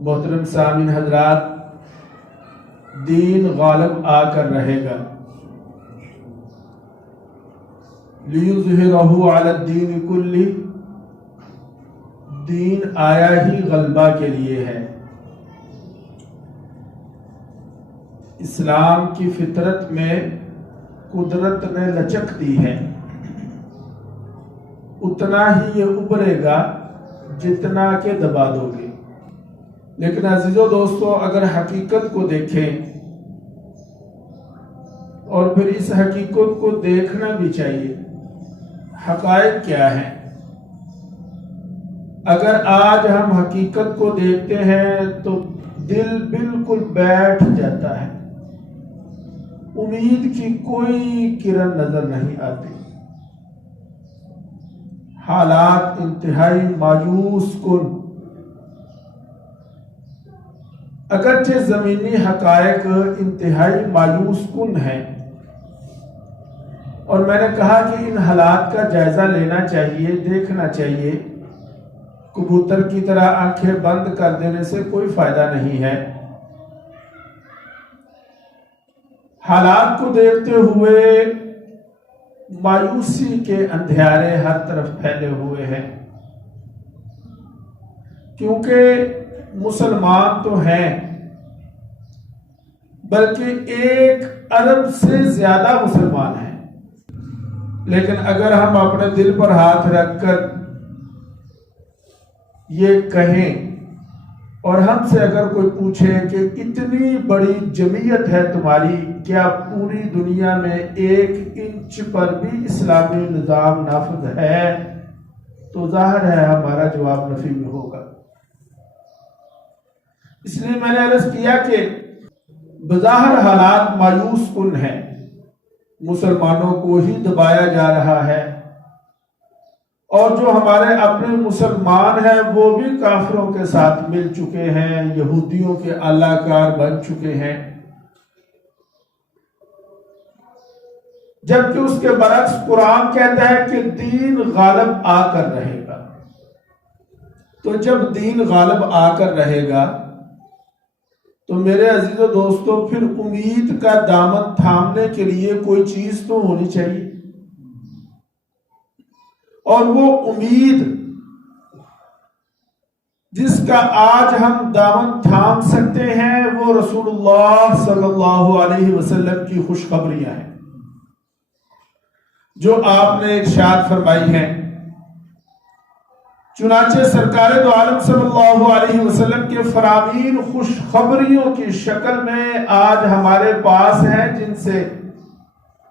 محترم سامعین حضرات، دین غالب آ کر رہے گا۔ لِیُظْہِرَہُ عَلَى الدِّینِ کُلِّہ، دین آیا ہی غلبہ کے لیے ہے۔ اسلام کی فطرت میں قدرت نے لچک دی ہے، اتنا ہی یہ ابھرے گا جتنا کہ دبا دو گے۔ لیکن عزیزو دوستو، اگر حقیقت کو دیکھیں اور پھر اس حقیقت کو دیکھنا بھی چاہیے، حقائق کیا ہیں؟ اگر آج ہم حقیقت کو دیکھتے ہیں تو دل بالکل بیٹھ جاتا ہے، امید کی کوئی کرن نظر نہیں آتی، حالات انتہائی مایوس کن۔ اگرچہ زمینی حقائق انتہائی مایوس کن ہیں، اور میں نے کہا کہ ان حالات کا جائزہ لینا چاہیے، دیکھنا چاہیے۔ کبوتر کی طرح آنکھیں بند کر دینے سے کوئی فائدہ نہیں ہے۔ حالات کو دیکھتے ہوئے مایوسی کے اندھیارے ہر طرف پھیلے ہوئے ہیں، کیونکہ مسلمان تو ہیں، بلکہ 1 ارب سے زیادہ مسلمان ہیں۔ لیکن اگر ہم اپنے دل پر ہاتھ رکھ کر یہ کہیں اور ہم سے اگر کوئی پوچھے کہ اتنی بڑی جمعیت ہے تمہاری، کیا پوری دنیا میں 1 انچ پر بھی اسلامی نظام نافذ ہے؟ تو ظاہر ہے ہمارا جواب نفی میں ہوگا۔ اس لیے میں نے عرض کیا کہ بظاہر حالات مایوس کن ہیں، مسلمانوں کو ہی دبایا جا رہا ہے، اور جو ہمارے اپنے مسلمان ہیں وہ بھی کافروں کے ساتھ مل چکے ہیں، یہودیوں کے اعلی کار بن چکے ہیں، جبکہ اس کے برعکس قرآن کہتا ہے کہ دین غالب آ کر رہے گا۔ تو جب دین غالب آ کر رہے گا تو میرے عزیز و دوستو، پھر امید کا دامن تھامنے کے لیے کوئی چیز تو ہونی چاہیے، اور وہ امید جس کا آج ہم دامن تھام سکتے ہیں وہ رسول اللہ صلی اللہ علیہ وسلم کی خوشخبریاں ہیں، جو آپ نے ارشاد فرمائی ہیں۔ چنانچہ سرکار دو عالم صلی اللہ علیہ وسلم کے فرامین خوشخبریوں کی شکل میں آج ہمارے پاس ہیں، جن سے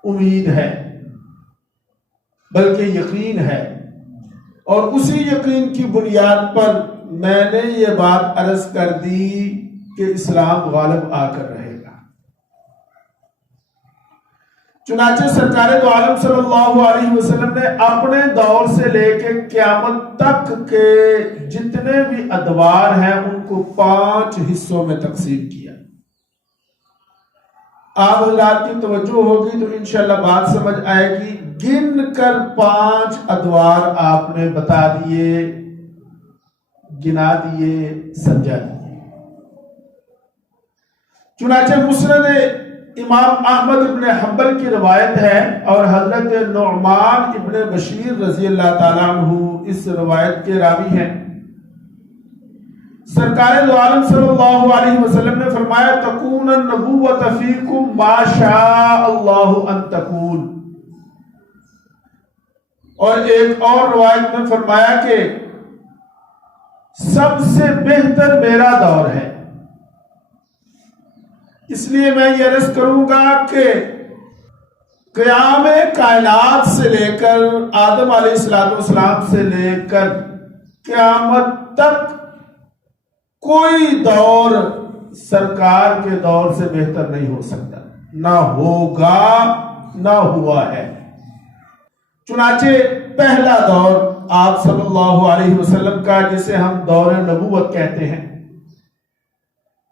امید ہے بلکہ یقین ہے، اور اسی یقین کی بنیاد پر میں نے یہ بات عرض کر دی کہ اسلام غالب آ کر رہے گا۔ چنانچہ سرکار دو عالم صلی اللہ علیہ وسلم نے اپنے دور سے لے کے قیامت تک کے جتنے بھی ادوار ہیں ان کو 5 حصوں میں تقسیم کیا۔ آپ حضرات کی توجہ ہوگی تو انشاءاللہ بات سمجھ آئے گی۔ گن کر 5 ادوار آپ نے بتا دیے، گنا دیے، سمجھا دیے۔ چنانچہ مسند امام احمد ابن حنبل کی روایت ہے، اور حضرت نعمان ابن بشیر رضی اللہ تعالیٰ عنہ اس روایت کے راوی ہیں۔ سرکار دو عالم صلی اللہ علیہ وسلم نے فرمایا، تکون النبوۃ فیکم ما شاء اللہ ان تکون، اور ایک اور روایت میں فرمایا کہ سب سے بہتر میرا دور ہے۔ اس لیے میں یہ عرض کروں گا کہ قیام کائنات سے لے کر آدم علیہ السلام سے لے کر قیامت تک کوئی دور سرکار کے دور سے بہتر نہیں ہو سکتا، نہ ہوگا نہ ہوا ہے۔ چنانچہ پہلا دور آپ صلی اللہ علیہ وسلم کا، جسے ہم دور نبوت کہتے ہیں۔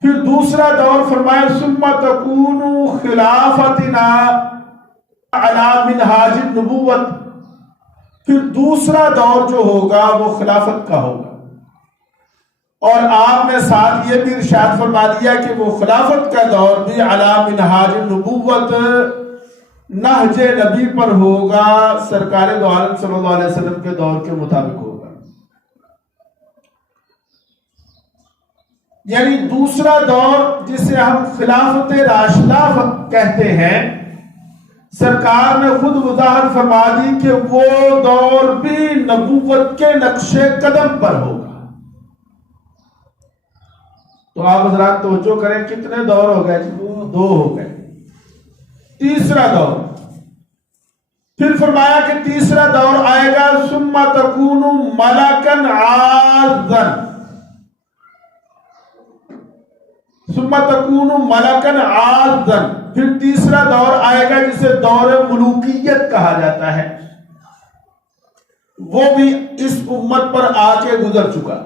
پھر دوسرا دور فرمایا، ثم تکون خلافتنا علی منہاج النبوت، پھر دوسرا دور جو ہوگا وہ خلافت کا ہوگا، اور آپ نے ساتھ ساتھ یہ بھی ارشاد فرما دیا کہ وہ خلافت کا دور بھی علی منہاج النبوت، نہج نبی پر ہوگا، سرکار دو عالم صلی اللہ علیہ وسلم کے دور کے مطابق ہوگا۔ یعنی دوسرا دور جسے ہم خلافت راشدہ کہتے ہیں، سرکار نے خود وضاحت فرما دی کہ وہ دور بھی نبوت کے نقش قدم پر ہوگا۔ تو آپ حضرات توجہ کریں، کتنے دور ہو گئے؟ دو ہو گئے۔ تیسرا دور، پھر فرمایا کہ تیسرا دور آئے گا ثم تکون ملکن عاذن، ثم تکون ملکن عاذن، پھر تیسرا دور آئے گا جسے دور ملوکیت کہا جاتا ہے، وہ بھی اس امت پر آ کے گزر چکا۔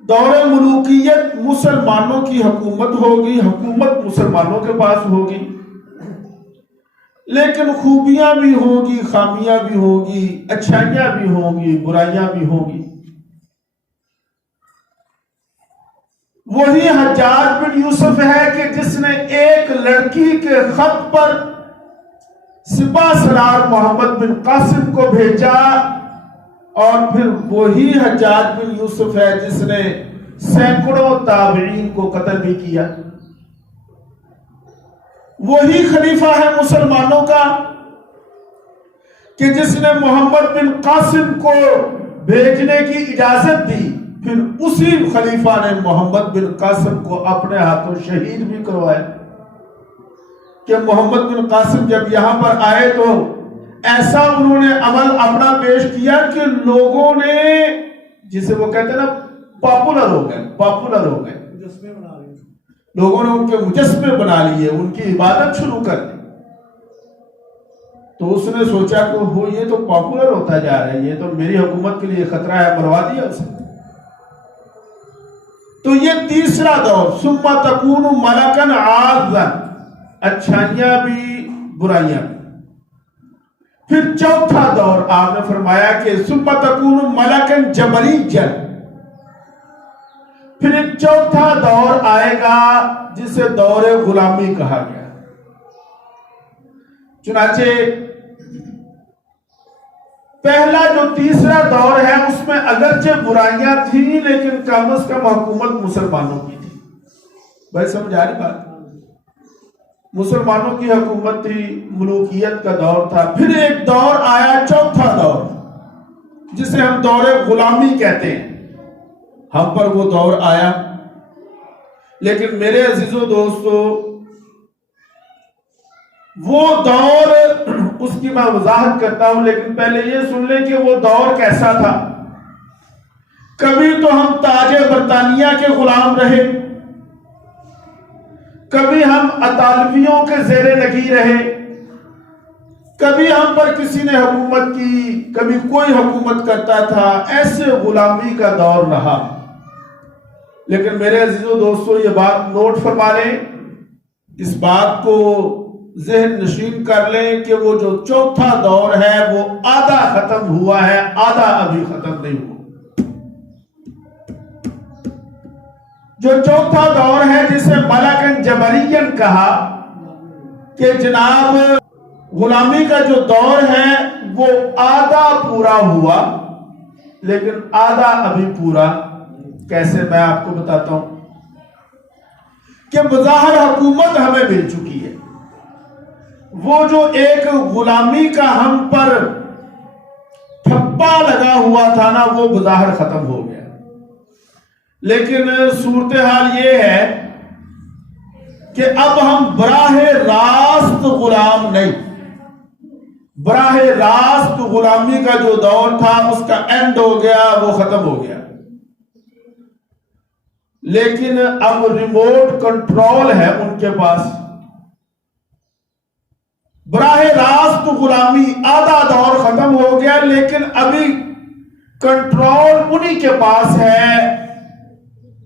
دور ملوکیت مسلمانوں کی حکومت ہوگی، حکومت مسلمانوں کے پاس ہوگی، لیکن خوبیاں بھی ہوگی، خامیاں بھی ہوگی، اچھائیاں بھی ہوگی، برائیاں بھی ہوگی۔ وہی حجاج بن یوسف ہے کہ جس نے ایک لڑکی کے خط پر سپہ سالار محمد بن قاسم کو بھیجا، اور پھر وہی حجاج بن یوسف ہے جس نے سینکڑوں تابعین کو قتل بھی کیا۔ وہی خلیفہ ہے مسلمانوں کا کہ جس نے محمد بن قاسم کو بھیجنے کی اجازت دی، پھر اسی خلیفہ نے محمد بن قاسم کو اپنے ہاتھوں شہید بھی کروایا۔ کہ محمد بن قاسم جب یہاں پر آئے تو ایسا انہوں نے عمل اپنا پیش کیا کہ لوگوں نے، جسے وہ کہتے ہیں نا، پاپولر ہو گئے، لوگوں نے ان کے مجسمے بنا لیے، ان کی عبادت شروع کر دی۔ تو اس نے سوچا کہ وہ یہ تو پاپولر ہوتا جا رہا ہے، یہ تو میری حکومت کے لیے خطرہ ہے، مروا دیا اسے۔ تو یہ تیسرا دور، ثم تکون ملکن عاذن، اچھائیاں بھی برائیاں بھی۔ پھر چوتھا دور آپ نے فرمایا کہ ثم تکون ملکن جبریجن، پھر ایک چوتھا دور آئے گا جسے دور غلامی کہا گیا۔ چنانچہ پہلا جو تیسرا دور ہے اس میں اگرچہ برائیاں تھیں لیکن کم از کم حکومت مسلمانوں کی تھی۔ بھائی سمجھ آ رہی بات؟ مسلمانوں کی حکومت تھی، ملوکیت کا دور تھا۔ پھر ایک دور آیا، چوتھا دور، جسے ہم دور غلامی کہتے ہیں، ہم پر وہ دور آیا۔ لیکن میرے عزیزو دوستو، وہ دور، اس کی میں وضاحت کرتا ہوں، لیکن پہلے یہ سن لیں کہ وہ دور کیسا تھا۔ کبھی تو ہم تاج برطانیہ کے غلام رہے، کبھی ہم اطالویوں کے زیر نگی رہے، کبھی ہم پر کسی نے حکومت کی، کبھی کوئی حکومت کرتا تھا، ایسے غلامی کا دور رہا۔ لیکن میرے عزیزو دوستو، یہ بات نوٹ فرما لیں، اس بات کو ذہن نشین کر لیں کہ وہ جو چوتھا دور ہے وہ آدھا ختم ہوا ہے، آدھا ابھی ختم نہیں ہوا۔ جو چوتھا دور ہے جسے ملکن جبرین کہا، کہ جناب غلامی کا جو دور ہے وہ آدھا پورا ہوا، لیکن آدھا ابھی پورا کیسے، میں آپ کو بتاتا ہوں۔ کہ بظاہر حکومت ہمیں مل چکی ہے، وہ جو ایک غلامی کا ہم پر ٹھپا لگا ہوا تھا نا، وہ بظاہر ختم ہو گیا، لیکن صورتحال یہ ہے کہ اب ہم براہ راست غلام نہیں، براہ راست غلامی کا جو دور تھا اس کا اینڈ ہو گیا، وہ ختم ہو گیا۔ لیکن اب ریموٹ کنٹرول ہے ان کے پاس۔ براہ راست غلامی آدھا دور ختم ہو گیا، لیکن ابھی کنٹرول انہی کے پاس ہے،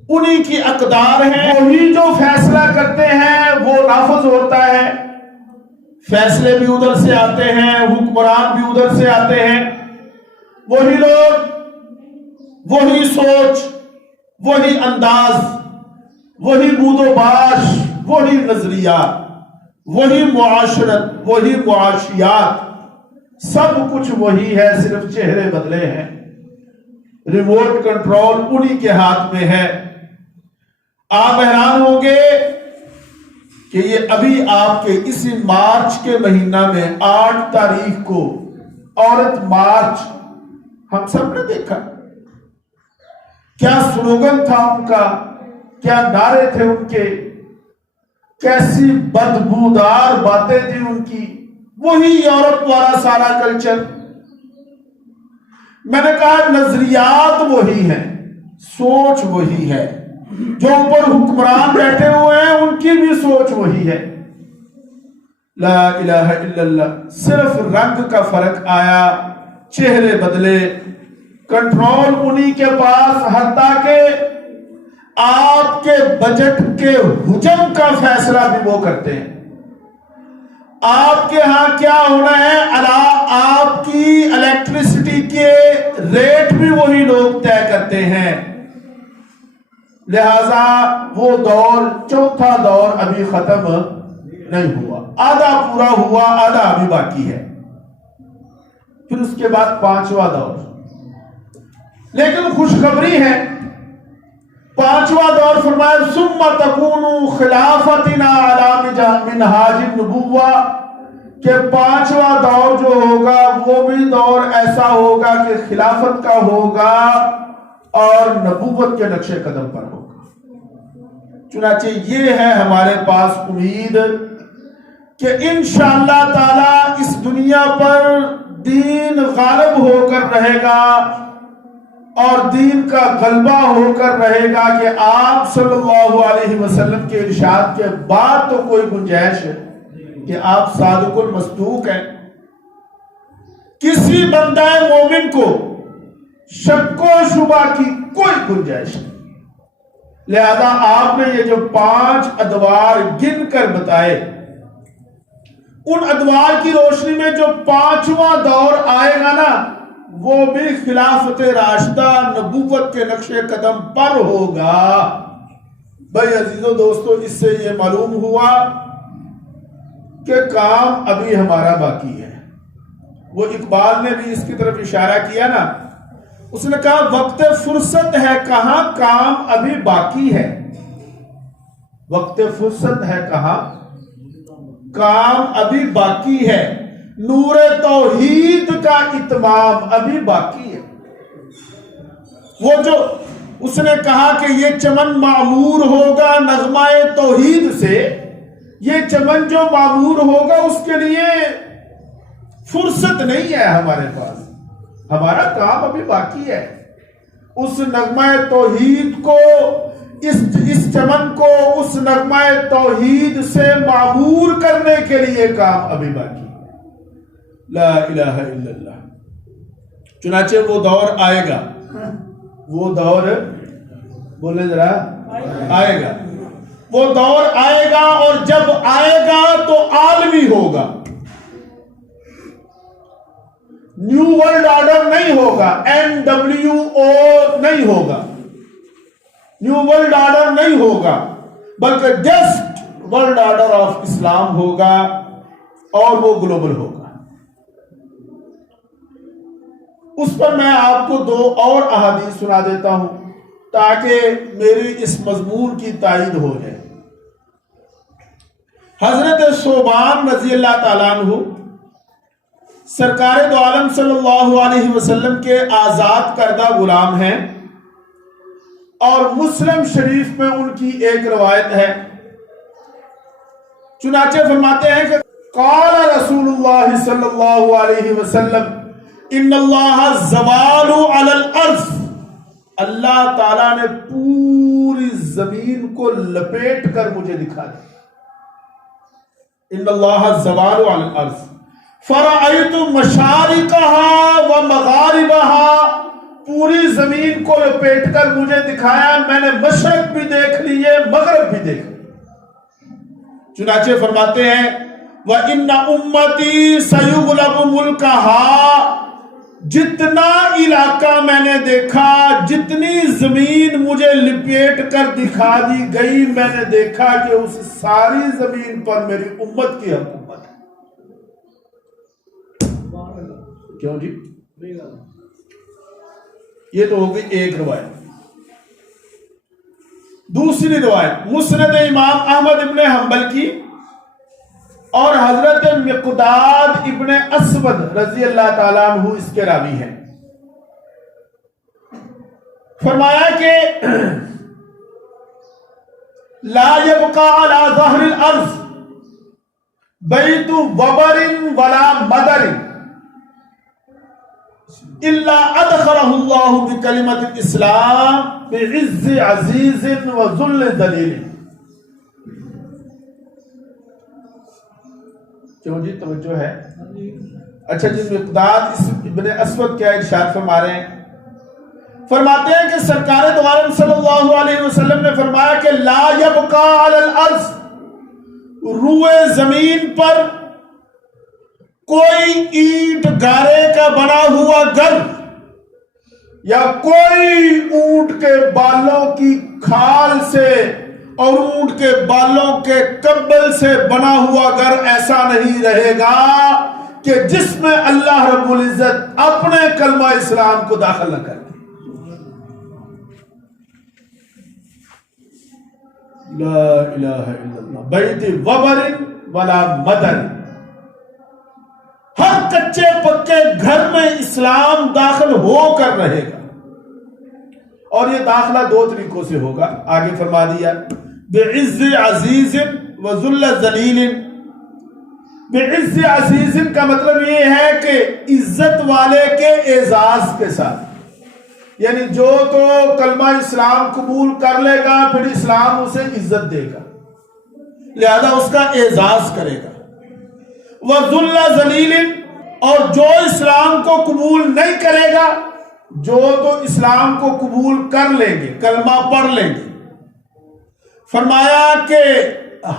انہی کی اقدار ہیں، وہی جو فیصلہ کرتے ہیں وہ نافذ ہوتا ہے۔ فیصلے بھی ادھر سے آتے ہیں، حکمران بھی ادھر سے آتے ہیں، وہی لوگ، وہی سوچ، وہی انداز، وہی بود و باش، وہی نظریات، وہی معاشرت، وہی معاشیات، سب کچھ وہی ہے، صرف چہرے بدلے ہیں۔ ریموٹ کنٹرول انہی کے ہاتھ میں ہے۔ آپ حیران ہوں گے کہ یہ ابھی آپ کے اسی مارچ کے مہینہ میں 8 تاریخ کو عورت مارچ ہم سب نے دیکھا۔ کیا سلوگن تھا ان کا، کیا نعرے تھے ان کے، کیسی بدبودار باتیں تھی ان کی، وہی یورپ والا سارا کلچر۔ میں نے کہا نظریات وہی ہیں، سوچ وہی ہے، جو اوپر حکمران بیٹھے ہوئے ہیں ان کی بھی سوچ وہی ہے۔ لا الہ الا اللہ، صرف رنگ کا فرق آیا، چہرے بدلے، کنٹرول انہی کے پاس، حتیٰ کہ آپ کے بجٹ کے حجم کا فیصلہ بھی وہ کرتے ہیں۔ آپ کے ہاں کیا ہونا ہے، آپ کی الیکٹریسٹی کے ریٹ بھی وہی لوگ طے کرتے ہیں۔ لہذا وہ دور، چوتھا دور ابھی ختم نہیں ہوا، آدھا پورا ہوا، آدھا ابھی باقی ہے، پھر اس کے بعد 5واں دور۔ لیکن خوشخبری ہے، 5واں دور فرمایا ثم تکون خلافتنا علی منہاج النبوہ، کہ 5واں دور جو ہوگا وہ بھی دور ایسا ہوگا کہ خلافت کا ہوگا اور نبوت کے نقش قدم پر ہوگا۔ چنانچہ یہ ہے ہمارے پاس امید کہ انشاءاللہ تعالی اس دنیا پر دین غالب ہو کر رہے گا اور دین کا غلبہ ہو کر رہے گا، کہ آپ صلی اللہ علیہ وسلم کے ارشاد کے بعد تو کوئی گنجائش ہے کہ آپ صادق المصدوق ہیں۔ کسی بندہ مومن کو شک و شبہ کی کوئی گنجائش نہیں۔ لہذا آپ نے یہ جو 5 ادوار گن کر بتائے، ان ادوار کی روشنی میں جو 5واں دور آئے گا نا، وہ بھی خلافت راشدہ نبوت کے نقش قدم پر ہوگا۔ بھائی عزیزو دوستو، اس سے یہ معلوم ہوا کہ کام ابھی ہمارا باقی ہے۔ وہ اقبال نے بھی اس کی طرف اشارہ کیا نا، اس نے کہا وقت فرصت ہے کہاں، کام ابھی باقی ہے۔ وقت فرصت ہے کہاں، کام ابھی باقی ہے، نور توحید کا اتمام ابھی باقی ہے۔ وہ جو اس نے کہا کہ یہ چمن معمور ہوگا نغمہ توحید سے، یہ چمن جو معمور ہوگا اس کے لیے فرصت نہیں ہے ہمارے پاس، ہمارا کام ابھی باقی ہے۔ اس نغمہ توحید کو، اس چمن کو اس نغمہ توحید سے معمور کرنے کے لیے کام ابھی باقی ہے۔ لا الہ الا اللہ۔ چنانچہ وہ دور آئے گا، وہ دور بولے ذرا، آئے گا، وہ دور آئے گا، اور جب آئے گا تو عالمی ہوگا، نیو ورلڈ آرڈر نہیں ہوگا، NWO نہیں ہوگا، نیو ورلڈ آرڈر نہیں ہوگا، بلکہ جسٹ ورلڈ آرڈر آف اسلام ہوگا، اور وہ گلوبل ہوگا۔ اس پر میں آپ کو 2 اور احادیث سنا دیتا ہوں تاکہ میری اس مضمون کی تائید ہو جائے۔ حضرت ثوبان رضی اللہ تعالیٰ عنہ سرکار دو عالم صلی اللہ علیہ وسلم کے آزاد کردہ غلام ہیں، اور مسلم شریف میں ان کی ایک روایت ہے۔ چنانچہ فرماتے ہیں کہ قال رسول اللہ صلی اللہ علیہ وسلم ان اللہ زوال علی الارض، اللہ تعالیٰ نے پوری زمین کو لپیٹ کر مجھے دکھا دیا۔ ان اللہ زوال علی الارض فرأیت مشارقها و مغاربها، پوری زمین کو لپیٹ کر مجھے دکھایا، میں نے مشرق بھی دیکھ لیے، مغرب بھی دیکھ لیے۔ چنانچہ فرماتے ہیں وَإِنَّ أُمَّتِي سَيُغْلَبُ مُلْكَهَا، جتنا علاقہ میں نے دیکھا، جتنی زمین مجھے لپیٹ کر دکھا دی گئی، میں نے دیکھا کہ اس ساری زمین پر میری امت کی حکومت ہے۔ کیوں جی؟ یہ تو ہو گئی ایک روایت۔ دوسری روایت مسند امام احمد ابن حنبل کی اور حضرت مقداد ابن اسود رضی اللہ تعالیٰ عنہ اس کے راوی ہیں۔ فرمایا کہ لا يبقى على ظهر الارض بیت وبر ولا مدر الا ادخله الله بکلمۃ الاسلام بعز عزیز وذل ذلیل۔ کیوں جی؟ توجہ ہے؟ اچھا جی، مقداد ابن اسود کیا ارشاد فرما رہے ہیں؟ فرماتے ہیں کہ سرکار دو عالم صلی اللہ علیہ وسلم نے فرمایا کہ لا یبقا علی الارض، روئے زمین پر کوئی اینٹ گارے کا بنا ہوا گھر یا کوئی اونٹ کے بالوں کی کھال سے اور اونٹ کے بالوں کے کبل سے بنا ہوا گھر ایسا نہیں رہے گا کہ جس میں اللہ رب العزت اپنے کلمہ اسلام کو داخل نہ کرے۔ لا الہ الا اللہ، بیت وبر ولا مدر، ہر کچے پکے گھر میں اسلام داخل ہو کر رہے گا، اور یہ داخلہ دو طریقوں سے ہوگا۔ آگے فرما دیا بعز عزیز وذل ذلیل۔ بعز عزیز کا مطلب یہ ہے کہ عزت والے کے اعزاز کے ساتھ، یعنی جو تو کلمہ اسلام قبول کر لے گا پھر اسلام اسے عزت دے گا، لہذا اس کا اعزاز کرے گا۔ وذل ذلیل، اور جو اسلام کو قبول نہیں کرے گا، جو تو اسلام کو قبول کر لیں گے، کلمہ پڑھ لیں گے، فرمایا کہ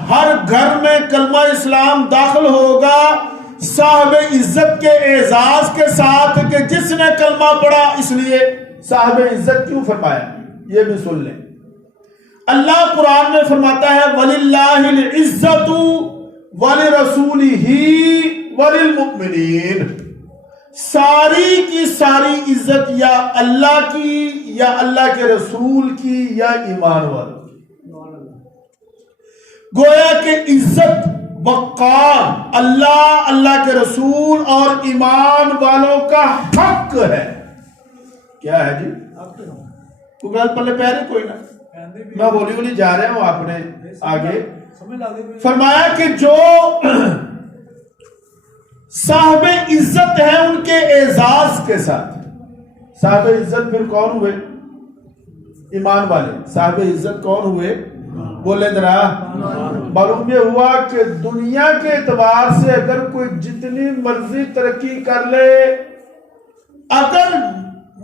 ہر گھر میں کلمہ اسلام داخل ہوگا صاحب عزت کے اعزاز کے ساتھ کہ جس نے کلمہ پڑھا۔ اس لیے صاحب عزت کیوں فرمایا یہ بھی سن لیں۔ اللہ قرآن میں فرماتا ہے وَلِلَّهِ الْعِزَّةُ وَلِرَسُولِهِ وَلِلْمُؤْمِنِينَ، ساری کی ساری عزت یا اللہ کی یا اللہ کے رسول کی یا ایمان والوں کی۔ گویا کہ عزت وقار اللہ، اللہ کے رسول اور ایمان والوں کا حق ہے۔ کیا ہے جی؟ کوئی گل پلے پہ رہی کوئی نہ، میں بولی بولی جا رہا ہوں آپ نے آگے۔ فرمایا کہ جو صاحب عزت ہے ان کے اعزاز کے ساتھ، صاحب عزت پھر کون ہوئے؟ ایمان والے۔ صاحب عزت کون ہوئے؟ بولے ذرا۔ معلوم یہ ہوا کہ دنیا کے اعتبار سے اگر کوئی جتنی مرضی ترقی کر لے، اگر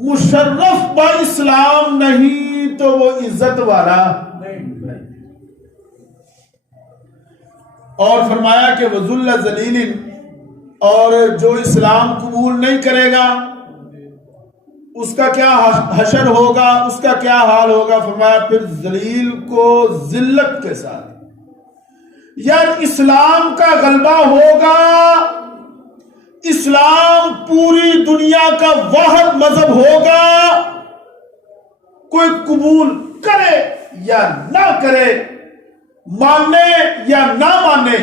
مشرف با اسلام نہیں تو وہ عزت والا نہیں۔ اور فرمایا کہ وذل ذلیل، اور جو اسلام قبول نہیں کرے گا اس کا کیا حشر ہوگا، اس کا کیا حال ہوگا؟ فرمایا پھر ذلیل کو ذلت کے ساتھ، یعنی اسلام کا غلبہ ہوگا، اسلام پوری دنیا کا واحد مذہب ہوگا، کوئی قبول کرے یا نہ کرے، مانے یا نہ مانے،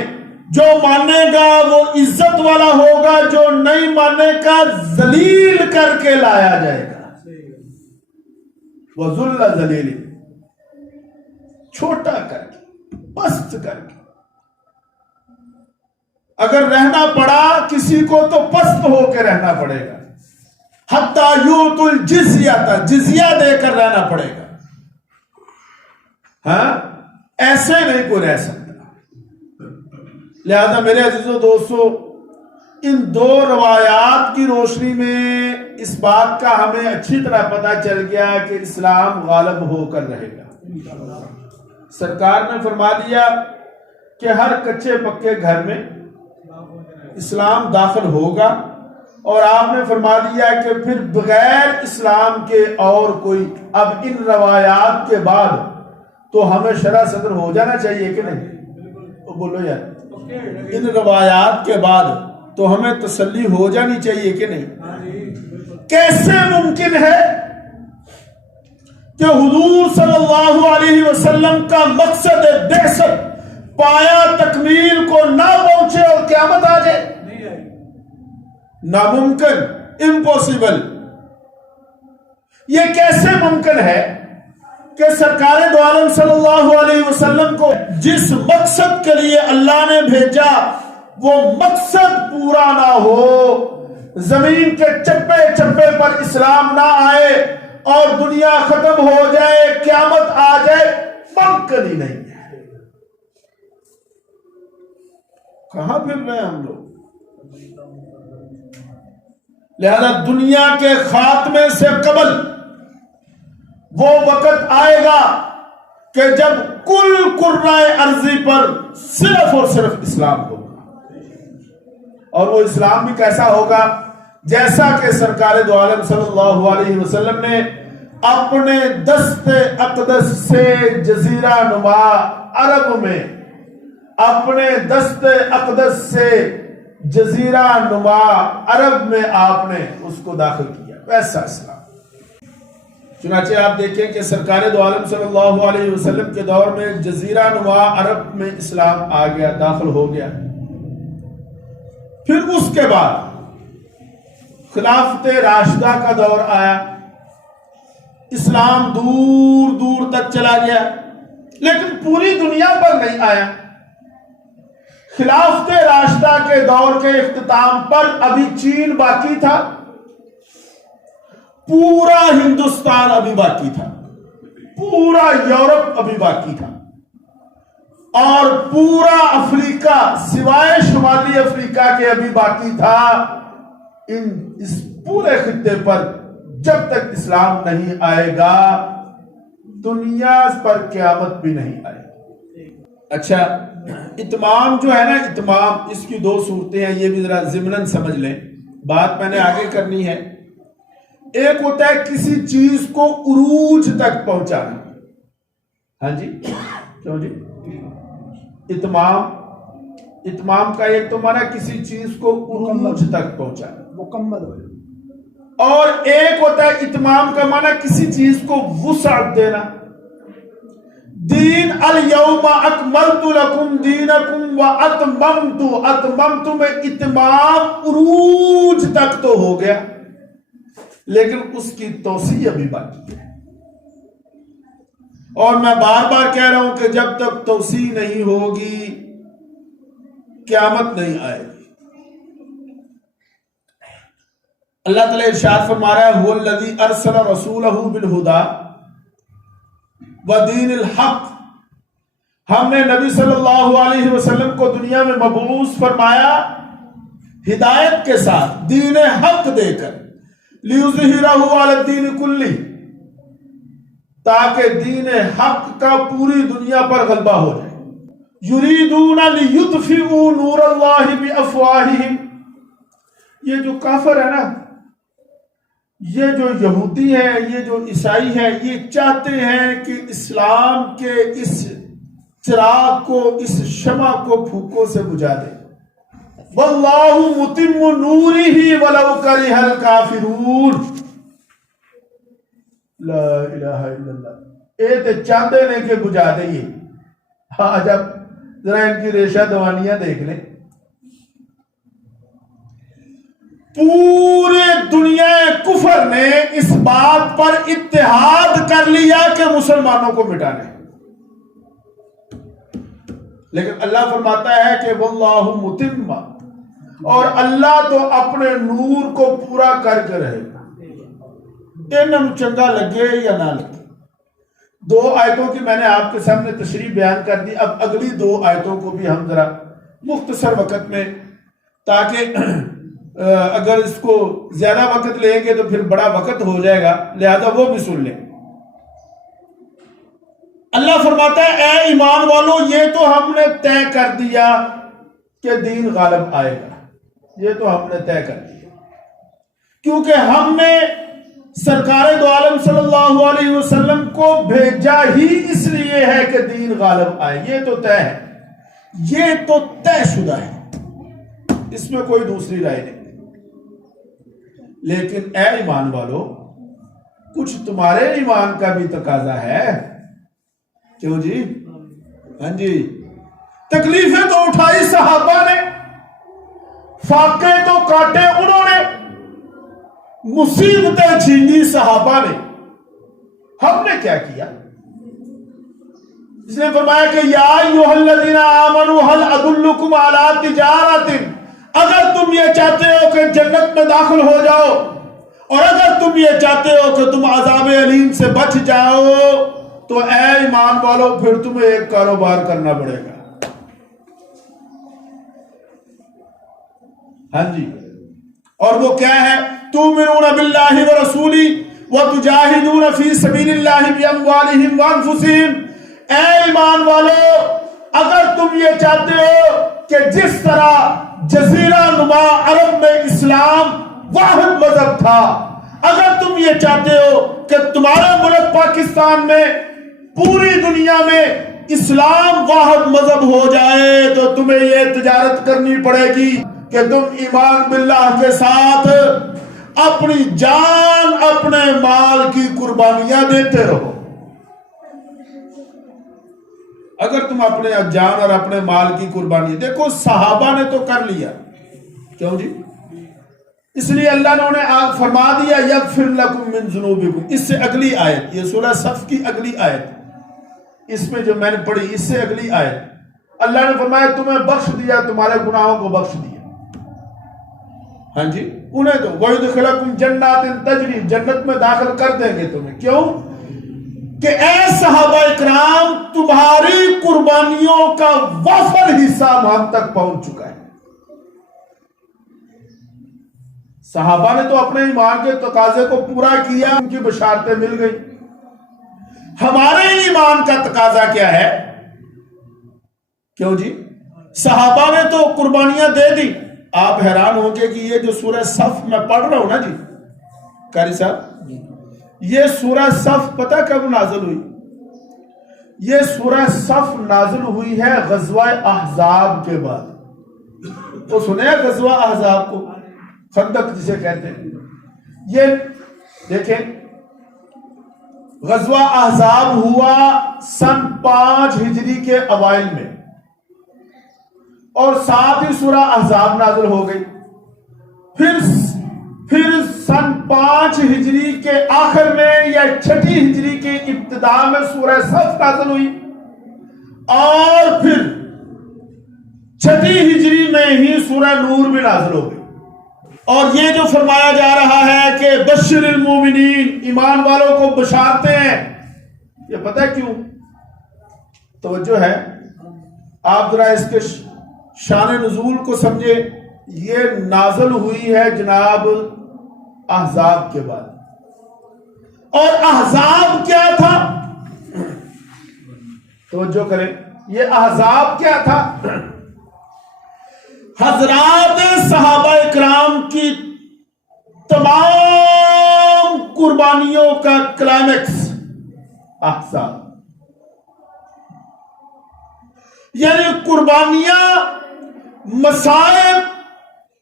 جو مانے گا وہ عزت والا ہوگا، جو نہیں مانے کا ذلیل کر کے لایا جائے گا۔ وذل ذلیل، چھوٹا کر کے، پست کر کے۔ اگر رہنا پڑا کسی کو تو پست ہو کے رہنا پڑے گا، حتی یؤت الجزیہ، جزیہ دے کر رہنا پڑے گا۔ ہاں، ایسے نہیں کوئی رہ سکتا۔ لہذا میرے عزیزو دوستو، ان دو روایات کی روشنی میں اس بات کا ہمیں اچھی طرح پتہ چل گیا کہ اسلام غالب ہو کر رہے گا۔ سرکار نے فرما دیا کہ ہر کچے پکے گھر میں اسلام داخل ہوگا، اور آپ نے فرما دیا کہ پھر بغیر اسلام کے اور کوئی، اب ان روایات کے بعد تو ہمیں شرح صدر ہو جانا چاہیے کہ نہیں؟ تو بولو یار، ان روایات کے بعد تو ہمیں تسلی ہو جانی چاہیے کہ نہیں؟ کیسے ممکن ہے کہ حضور صلی اللہ علیہ وسلم کا مقصد بعثت پایا تکمیل کو نہ پہنچے اور قیامت آ جائے؟ ناممکن، امپوسیبل۔ یہ کیسے ممکن ہے کہ سرکار دو عالم صلی اللہ علیہ وسلم کو جس مقصد کے لیے اللہ نے بھیجا وہ مقصد پورا نہ ہو، زمین کے چپے چپے پر اسلام نہ آئے اور دنیا ختم ہو جائے، قیامت آ جائے؟ ممکن ہی نہیں ہے۔ کہاں پھر رہے ہیں ہم لوگ؟ لہذا دنیا کے خاتمے سے قبل وہ وقت آئے گا کہ جب کل کرۂ ارضی پر صرف اور صرف اسلام ہوگا، اور وہ اسلام بھی کیسا ہوگا؟ جیسا کہ سرکار دو عالم صلی اللہ علیہ وسلم نے اپنے دست اقدس سے جزیرہ نما عرب میں، اپنے دست اقدس سے جزیرہ نما عرب میں آپ نے اس کو داخل کیا، ویسا اسلام۔ چنانچہ آپ دیکھیں کہ سرکار دو عالم صلی اللہ علیہ وسلم کے دور میں جزیرہ نما عرب میں اسلام آ گیا، داخل ہو گیا۔ پھر اس کے بعد خلافت راشدہ کا دور آیا، اسلام دور دور تک چلا گیا لیکن پوری دنیا پر نہیں آیا۔ خلافت راشدہ کے دور کے اختتام پر ابھی چین باقی تھا، پورا ہندوستان ابھی باقی تھا، پورا یورپ ابھی باقی تھا، اور پورا افریقہ سوائے شمالی افریقہ کے ابھی باقی تھا۔ اس پورے خطے پر جب تک اسلام نہیں آئے گا دنیا پر قیامت بھی نہیں آئے گی۔ اچھا، اتمام جو ہے نا، اتمام، اس کی دو صورتیں ہیں، یہ بھی ذرا ضمناً سمجھ لیں، بات میں نے آگے کرنی ہے۔ ایک ہوتا ہے کسی چیز کو عروج تک پہنچانا، ہاں جی، کیوں جی؟ اتمام کا ایک تو معنی کسی چیز کو عروج تک پہنچانا، مکمل ہو، اور ایک ہوتا ہے اتمام کا معنی کسی چیز کو وسعت دینا۔ دین الیوم اکملت لکم دینکم اتممت میں اتمام عروج تک تو ہو گیا لیکن اس کی توسیع ابھی باقی ہے، اور میں بار بار کہہ رہا ہوں کہ جب تک توسیع نہیں ہوگی قیامت نہیں آئے گی۔ اللہ تعالیٰ ارشاد فرما رہا ہے، هو الذی ارسل رسولہ بالہدی ودین الحق، ہم نے نبی صلی اللہ علیہ وسلم کو دنیا میں مبعوث فرمایا ہدایت کے ساتھ، دین حق دے کر، لیظہرہ علی الدین کلہ، تاکہ دین حق کا پوری دنیا پر غلبہ ہو جائے۔ یریدون لیطفئوا نور اللہ بافواہہم، یہ جو کافر ہے نا، یہ جو یہودی ہے، یہ جو عیسائی ہے، یہ چاہتے ہیں کہ اسلام کے اس چراغ کو، اس شمع کو پھوکوں سے بجھا دے۔ واللہ متم نورہ ولو کرہ الکافرون، لا الہ الا اللہ۔ اے تے چاہتے نے کہ بجھا دے۔ ہاں، جب ذرا ان کی ریشہ دوانیاں دیکھ لیں، پورے دنیا کفر نے اس بات پر اتحاد کر لیا کہ مسلمانوں کو مٹانے، لیکن اللہ فرماتا ہے کہ واللہ متم، اور اللہ تو اپنے نور کو پورا کر کے رہے گا، انہوں چنگا لگے یا نہ لگے۔ دو آیتوں کی میں نے آپ کے سامنے تشریح بیان کر دی، اب اگلی دو آیتوں کو بھی ہم ذرا مختصر وقت میں، تاکہ اگر اس کو زیادہ وقت لیں گے تو پھر بڑا وقت ہو جائے گا، لہذا وہ بھی سن لیں۔ اللہ فرماتا ہے، اے ایمان والو، یہ تو ہم نے طے کر دیا کہ دین غالب آئے گا، یہ تو ہم نے طے کر دیا۔ کیونکہ ہم نے سرکار دو عالم صلی اللہ علیہ وسلم کو بھیجا ہی اس لیے ہے کہ دین غالب آئے. یہ تو طے ہے, یہ تو طے شدہ ہے, اس میں کوئی دوسری رائے نہیں. لیکن اے ایمان والو, کچھ تمہارے ایمان کا بھی تقاضا ہے. کیوں جی؟ ہاں جی, تکلیفیں تو اٹھائی صحابہ نے, فاقے تو کاٹے انہوں نے, مصیبتیں جھیلی صحابہ نے. ہم نے کیا کیا؟ اس نے فرمایا کہ یا ایھا الذین آمنوا هل ادلکم علی تجارۃ, اگر تم یہ چاہتے ہو کہ جنت میں داخل ہو جاؤ, اور اگر تم یہ چاہتے ہو کہ تم عذاب علیم سے بچ جاؤ, تو اے ایمان والو پھر تمہیں ایک کاروبار کرنا پڑے گا. ہاں جی, اور وہ کیا ہے؟ تؤمنون باللہ ورسولہ وتجاہدون فی سبیل اللہ باموالہم وانفسہم. اے ایمان والو, اگر تم یہ چاہتے ہو کہ جس طرح جزیرہ نما عرب میں اسلام واحد مذہب تھا, اگر تم یہ چاہتے ہو کہ تمہارا ملک پاکستان میں پوری دنیا میں اسلام واحد مذہب ہو جائے, تو تمہیں یہ تجارت کرنی پڑے گی کہ تم ایمان باللہ کے ساتھ اپنی جان اپنے مال کی قربانیاں دیتے رہو. اگر تم اپنے جان اور اپنے مال کی قربانی, دیکھو صحابہ نے تو کر لیا. کیوں جی؟ اس لیے اللہ نے انہیں فرما دیا یغفر لکم من ذنوبکم. اس سے اگلی آیت, یہ سورہ صف کی اگلی آیت, اس میں جو میں نے پڑھی, اس سے اگلی آیت اللہ نے فرمایا تمہیں بخش دیا, تمہارے گناہوں کو بخش دیا. ہاں جی, انہیں تو وَيُدْخِلَكُمْ جَنَّاتٍ تَجْرِي, جنت میں داخل کر دیں گے تمہیں. کیوں؟ کہ اے صحابہ اکرام, تمہاری قربانیوں کا وافر حصہ ہم تک پہنچ چکا ہے. صحابہ نے تو اپنے ایمان کے تقاضے کو پورا کیا, ان کی بشارتیں مل گئی. ہمارے ایمان کا تقاضا کیا ہے؟ کیوں جی؟ صحابہ نے تو قربانیاں دے دی. آپ حیران ہوں گے کہ یہ جو سورہ صف میں پڑھ رہا ہوں نا جی قاری صاحب, یہ سورہ صف پتہ کب نازل ہوئی؟ یہ سورہ صف نازل ہوئی ہے غزوہ احزاب کے بعد. تو سنے غزوہ احزاب کو, خندق جسے کہتے ہیں. یہ دیکھیں, غزوہ احزاب ہوا سن 5 ہجری کے اوائل میں, اور ساتھ ہی سورہ احزاب نازل ہو گئی. پھر سن 5 ہجری کے آخر میں یا 6 ہجری کے ابتدا میں سورہ صف نازل ہوئی, اور پھر 6 ہجری میں ہی سورہ نور بھی نازل ہو گئی. اور یہ جو فرمایا جا رہا ہے کہ بشر المومنین, ایمان والوں کو بشارتے ہیں, یہ پتہ کیوں؟ توجہ ہے, آپ ذرا اس کے شان نزول کو سمجھے. یہ نازل ہوئی ہے جناب احزاب کے بعد. اور احزاب کیا تھا؟ توجہ کریں, یہ احزاب کیا تھا؟ حضرات صحابہ اکرام کی تمام قربانیوں کا کلائمیکس احزاب. یعنی قربانیاں, مصائب,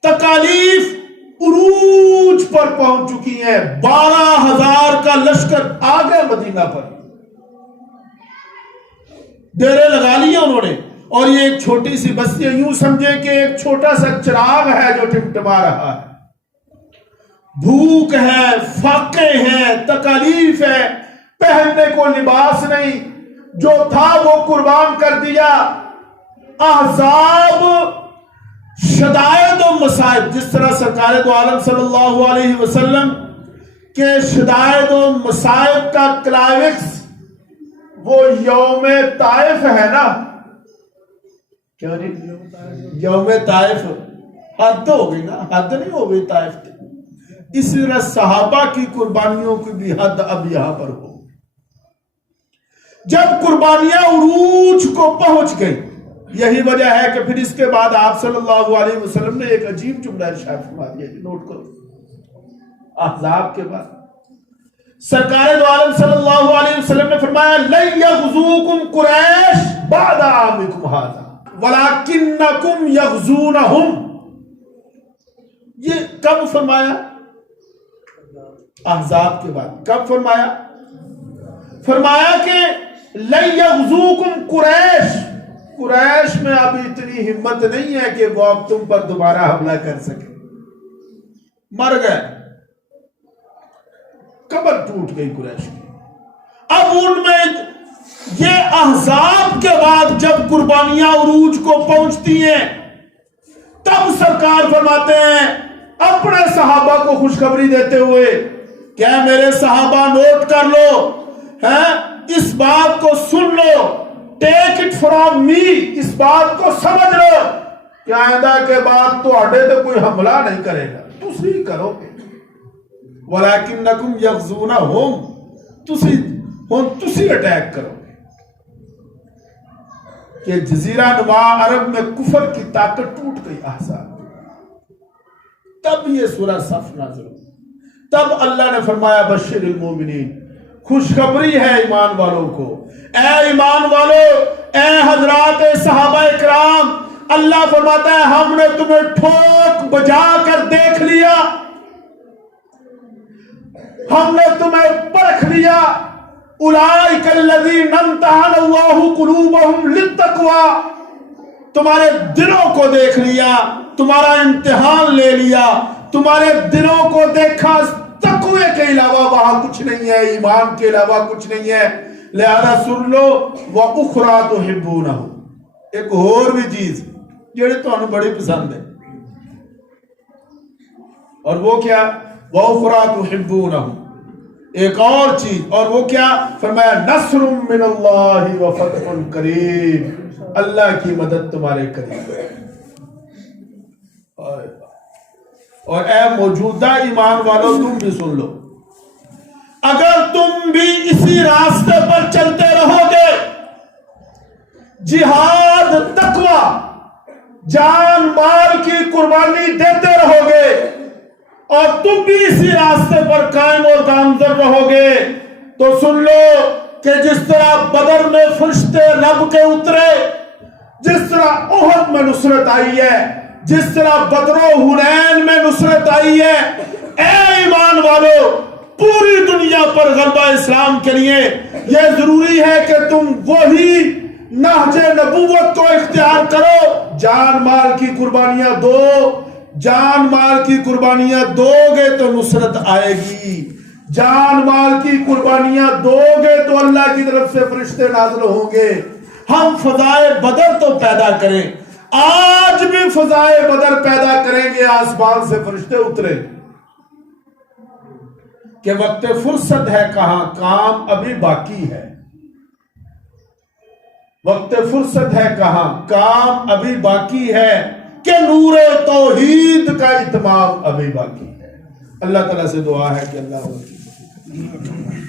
تکالیف عروج پر پہنچ چکی ہیں. 12,000 کا لشکر آ گیا مدینہ پر, ڈیرے لگا لیے انہوں نے. اور یہ ایک چھوٹی سی بستی, یوں سمجھے کہ ایک چھوٹا سا چراغ ہے جو ٹمٹما رہا ہے. بھوک ہے, فاقے ہیں, تکالیف ہے, پہننے کو لباس نہیں, جو تھا وہ قربان کر دیا. احزاب شدائد و مصائب, جس طرح سرکار دو عالم صلی اللہ علیہ وسلم کے شدائد و مصائب کا کلائمیکس وہ یوم طائف ہے نا. کیوں جی؟ یوم طائف حد ہو گئی نا, حد نہیں ہو گئی طائف کی. اسی طرح صحابہ کی قربانیوں کی بھی حد اب یہاں پر ہو. جب قربانیاں عروج کو پہنچ گئی, یہی وجہ ہے کہ پھر اس کے بعد آپ صلی اللہ علیہ وسلم نے ایک عجیب جملہ ارشاد فرما دیا, نوٹ کرو. احزاب کے بعد سرکار دو عالم صلی اللہ علیہ وسلم نے فرمایا لن یغزوکم قریش بعد عامکم ھذا ولکنکم یغزونہم. یہ کب فرمایا؟ احزاب کے بعد. کب فرمایا؟ فرمایا کہ لن یغزوکم قریش. قریش میں اب اتنی ہمت نہیں ہے کہ وہ اب تم پر دوبارہ حملہ کر سکے. مر گئے، قبر ٹوٹ گئی قریش کی. اب ان میں یہ احزاب کے بعد جب قربانیاں عروج کو پہنچتی ہیں تب سرکار فرماتے ہیں اپنے صحابہ کو خوشخبری دیتے ہوئے کہ اے میرے صحابہ نوٹ کر لو، اس بات کو سن لو، ٹیک اٹ فرام می، اس بات کو سمجھ لو کہ آئندہ کے بعد تو اڈے تو کوئی حملہ نہیں کرے گا، تسی کرو گے. وَلَكِنَّكُمْ يَغْزُونَهُمْ تسی اٹیک کرو گے. کہ جزیرہ نما عرب میں کفر کی طاقت ٹوٹ گئی احزاب. تب یہ سورہ صف نازل ہوئی. تب اللہ نے فرمایا بشر المومنین، خوشخبری ہے ایمان والوں کو. اے ایمان والو، اے حضرات صحابہ کرام، اللہ فرماتا ہے ہم نے تمہیں ٹھوک بجا کر دیکھ لیا، ہم نے تمہیں پرکھ لیا. اولئک الذین امتحن اللہ قلوبہم للتقوی، تمہارے دلوں کو دیکھ لیا، تمہارا امتحان لے لیا، تمہارے دلوں کو دیکھا، تقوی کے علاوہ وہاں کچھ نہیں ہے، ایمان کے علاوہ کچھ نہیں ہے. لہذا سن لو وَأُخْرَى تُحِبُّونَهُ، ایک اور بھی چیز جڑے تو انہوں بڑی پسند ہے، اور وہ کیا؟ وَأُخْرَى تُحِبُّونَهُ، ایک اور چیز، اور وہ کیا؟ فرمایا نصر من اللہ وفتح قریب، اللہ کی مدد تمہارے قریب ہے. اور اے موجودہ ایمان والو تم بھی سن لو، اگر تم بھی اسی راستے پر چلتے رہو گے، جہاد، تقوی، جان مال کی قربانی دیتے رہو گے، اور تم بھی اسی راستے پر قائم اور گامزن رہو گے، تو سن لو کہ جس طرح بدر میں فرشتے رب کے اترے، جس طرح احد میں نصرت آئی ہے، جس طرح بدر و حنین میں نصرت آئی ہے، اے ایمان والو پوری دنیا پر غلبہ اسلام کے لیے یہ ضروری ہے کہ تم وہی نہج نبوت کو اختیار کرو. جان مال کی قربانیاں دو، جان مال کی قربانیاں دو گے تو نصرت آئے گی، جان مال کی قربانیاں دو گے تو اللہ کی طرف سے فرشتے نازل ہوں گے. ہم فضائے بدر تو پیدا کریں، آج بھی فضائے بدر پیدا کریں گے، آسمان سے فرشتے اترے کہ وقت فرصت ہے کہاں، کام ابھی باقی ہے. وقت فرصت ہے کہاں، کام ابھی باقی ہے، کہ نور توحید کا اتمام ابھی باقی ہے. اللہ تعالیٰ سے دعا ہے کہ اللہ